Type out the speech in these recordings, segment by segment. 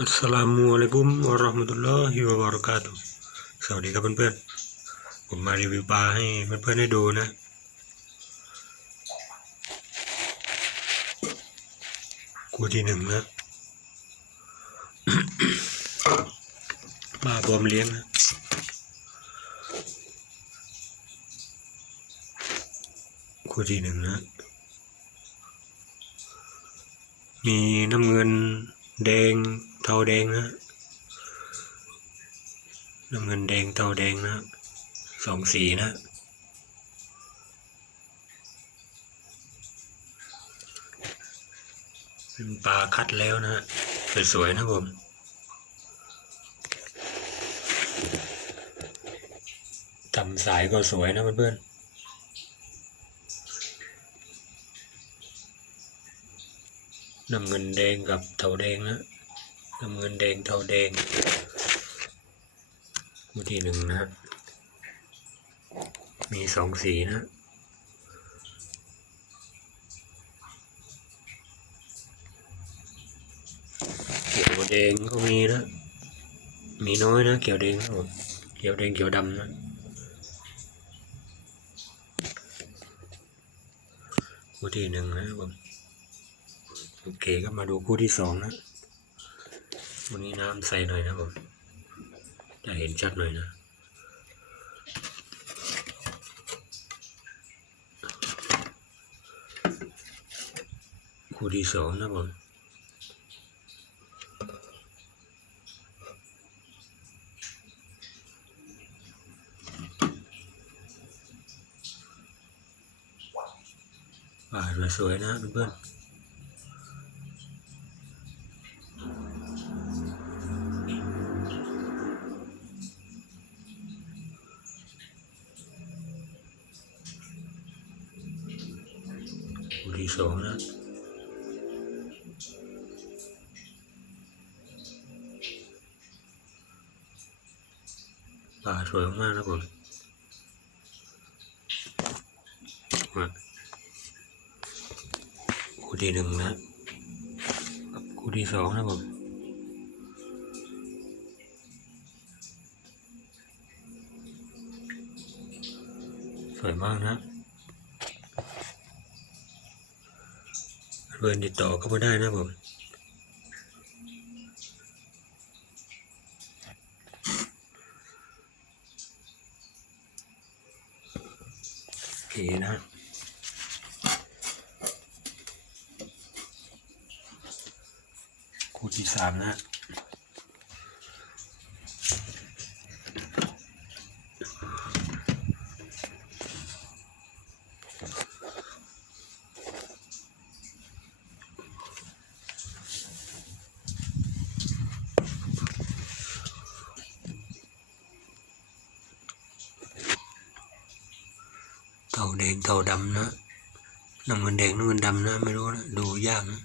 อัสสลามุอะลัยกุมวะราะห์มะตุลลอฮิวะบะเราะกาตุสวัสดีครับเพื่อนๆ ผมมารีวิวปลาให้เพื่อนๆได้ดูนะ กูที่หนึ่งนะปลาพร้อมเลี้ยงนะกูที่หนึ่งนะ มีน้ำเงินแดง เทาแดงนะน้ำเงินแดงเทาแดงนะสองสีนะเป็นปลาคัดแล้วนะสวยๆนะผมทำสายก็สวยนะเพื่อนๆน้ำเงินแดงกับเทาแดงนะ น้ำเงินแดงเทาแดงคู่ที่หนึ่งนะมีสองสีนะเขียวแดงก็มีนะ มีน้อยนะเขียวแดงครับผมเขียวแดงเขียวดำนะคู่ที่หนึ่งนะครับผมโอเคก็มาดูคู่ที่สองนะ วันนี้น้ำใสหน่อยนะผมจะเห็นชัดหน่อยนะคู่ที่สองนะผมป่าสวยๆนะเพื่อน ๆคู่ที่สองนะป่าสวยมากนะผมมาคู่ที่หนึ่งนะคู่ที่สองนะผมสวยมากนะ พื่อนติดต่อก็มาได้นะผมโอเคนะคู่ที่สามนะาแดงเต่าดำนะน้ำเงินแดงน้ำเงินดำนะ ไม่รู้นะดูยากนะ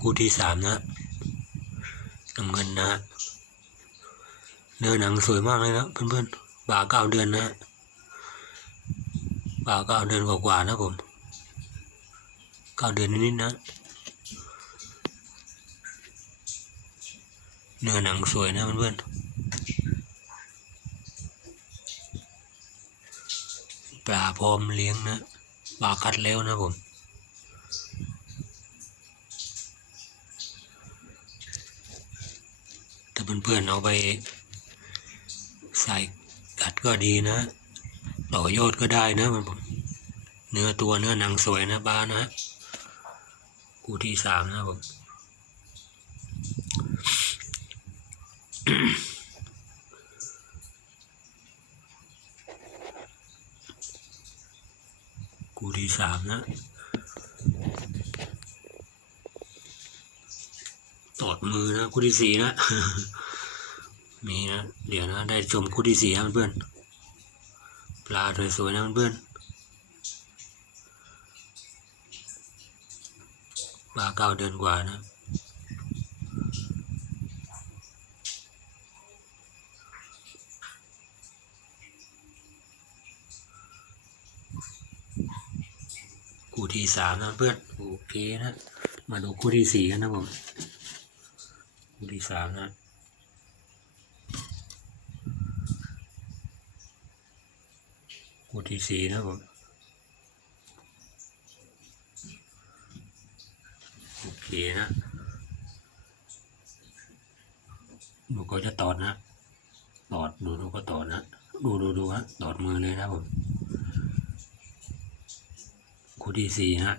คู่ที่สามนะน้ำเงินนะเนื้อหนังสวยมากเลยนะเพื่อนๆบ่าเก้าเดือนนะบ่าเก้าเดือนกว่าๆนะผมเก้าเดือนนิดๆนะเนื้อหนังสวยนะเพื่อนๆ ปลาพร้อมเลี้ยงนะปลาคัดแล้วนะผมถ้าเพื่อนๆเอาไปใส่กัดก็ดีนะ ต่อยอดก็ได้นะมันผมเนื้อตัวเนื้อหนังสวยนะบ้านะกูที่สามนะผม กูที่สามนะ ตอดมือนะคู่ที่สี่นะ มีนะ เดี๋ยวนะ ได้ชมคู่ที่สี่นะเพื่อน ปลาสวยๆนะเพื่อนปลาเก้าเดือนกว่านะ ที่สามนะเพื่อนโอเคนะมาดูคู่ที่สี่กันนะผมคู่ที่สามนะคู่ที่สี่นะผมโอเคนะดูก็จะตอดนะ ตอดดูดูก็ตอดนะ ดูดูดูฮะตอดมือเลยนะผม คู่ที่สี่ฮะ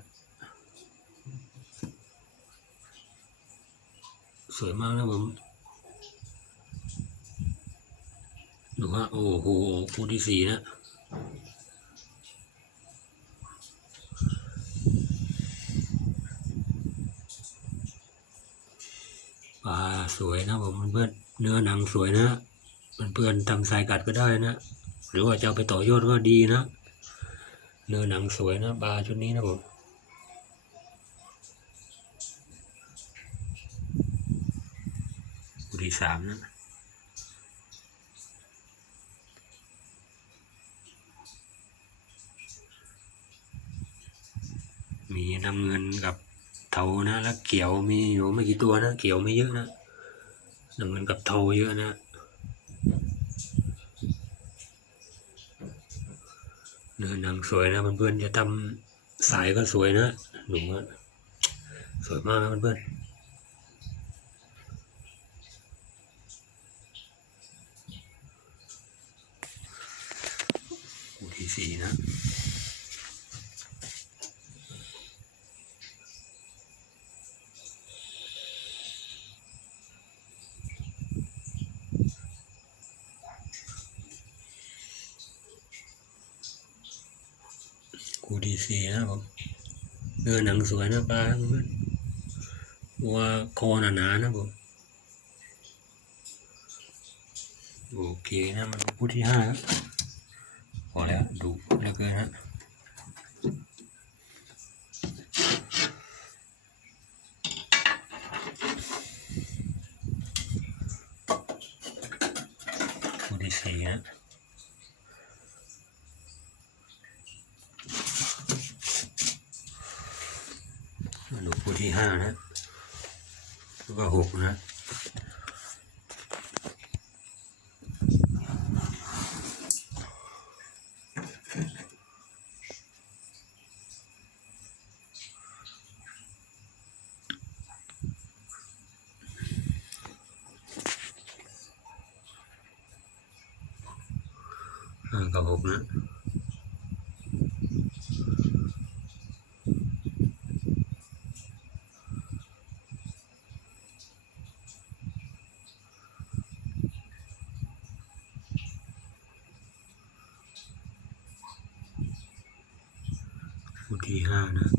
สวยมากนะผม ดูฮะ โอ้โหคู่ที่สี่นะปลาสวยนะผมเพื่อนเนื้อหนังสวยนะเพื่อนๆทำสายกัดก็ได้นะ หรือว่าจะเอาไปต่อยอดก็ดีนะ เนื้อหนังสวยนะปลาชุดนี้นะผมที่สามนะมีน้ำเงินกับเทานะ แล้วเขียวมีอยู่ไม่กี่ตัวนะ เขียวไม่เยอะนะน้ำเงินกับเทาเยอะนะ อหนังสวยนะเพื่อนๆจะทำสายก็สวยนะหนูสวยมากนะเพื่อนๆที่สี่นะ กูดีซีนะผมเนื้อหนังสวยนะปลาเพื่อนวัวคอหนาๆนะผมโอเคนะมันคู่ที่ห้าแล้วพอแล้วดูแล้วเกินฮะคู่ที่สี่นะ มาดูคู่ ที่ห้านะแล้วก็หกนะห้ากับหกนะ ที่ห้านะ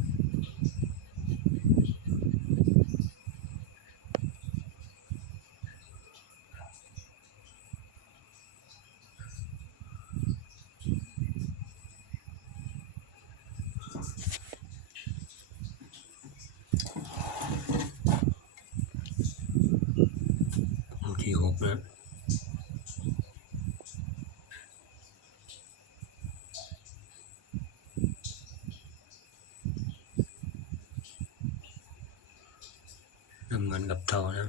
ที่หกนะ น้ำเงินกับเทานะ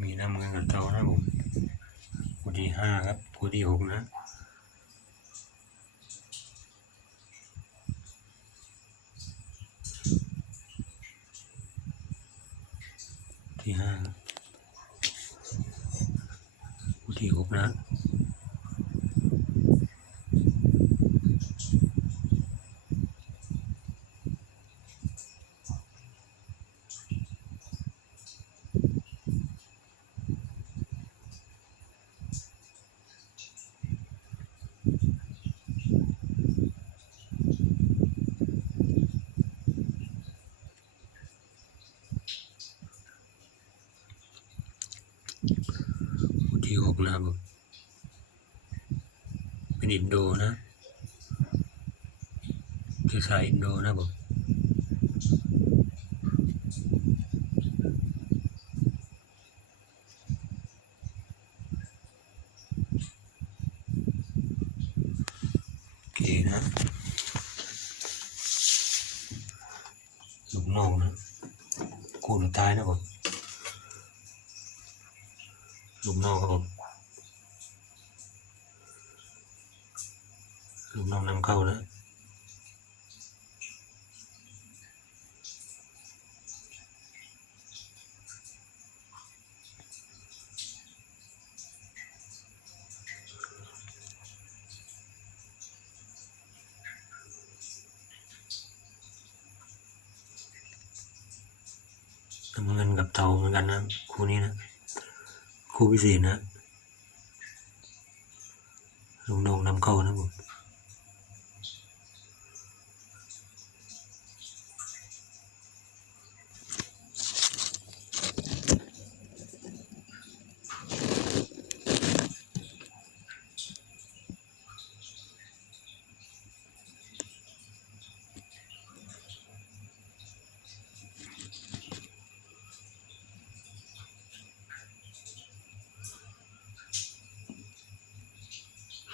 มีน้ำเงินกับเทานะผมคู่ที่ ห้าครับคู่ที่หกนะที่ห้าคู่ที่หกนะ นะครับผมเป็นอินโดนะคือสายอินโดนะผมโอเคนะลูกน้องนะคู่สุดท้ายนะผมลูกน้องครับผม เตาเหมือนกันนะคู่นี้นะคู่พิเศษนะ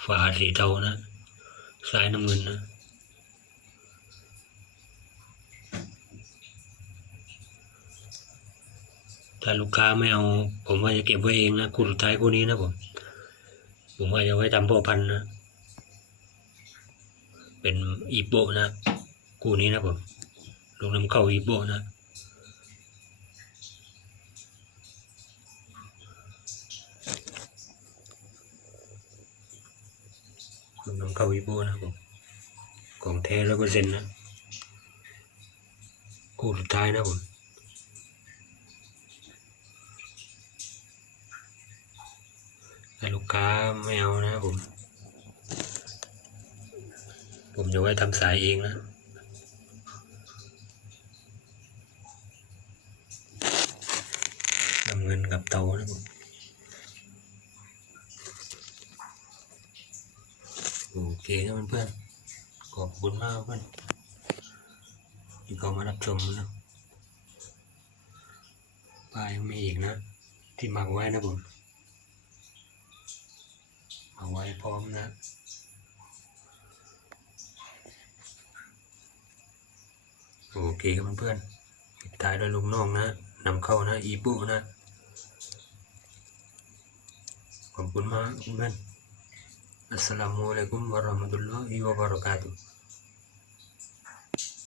ฝาสีเทานะสายน้ำเงินนะถ้าลูกค้าไม่เอา ผมว่าจะเก็บไว้เองนะคู่สุดท้ายคู่นี้นะผม ผมว่าจะไว้ทำพ่อพันธุ์นะ เป็นอีโบนะคู่นี้นะผมลงน้ำเข้าอีโบนะ เข้าอีโบนะผมของแท้ร้อยเปอร์เซ็นต์นะคู่สุดท้ายนะผมแต่ลูกค้าไม่เอานะผม ผมจะไว้ทำสายเองนะนำเงินกับเตานะผม คนะเพื่อนๆขอบคุณมากเพื่อนที่เข้ามารับชมนะปลายังมีอีกนะ ที่หมักไว้นะผมหมักไว้พร้อมนะโอเคครับเพื่อนๆปิดท้ายด้วยลูกน้องนะนำเข้านะ อีบุนะขอบคุณมากเพื่อน อัสสล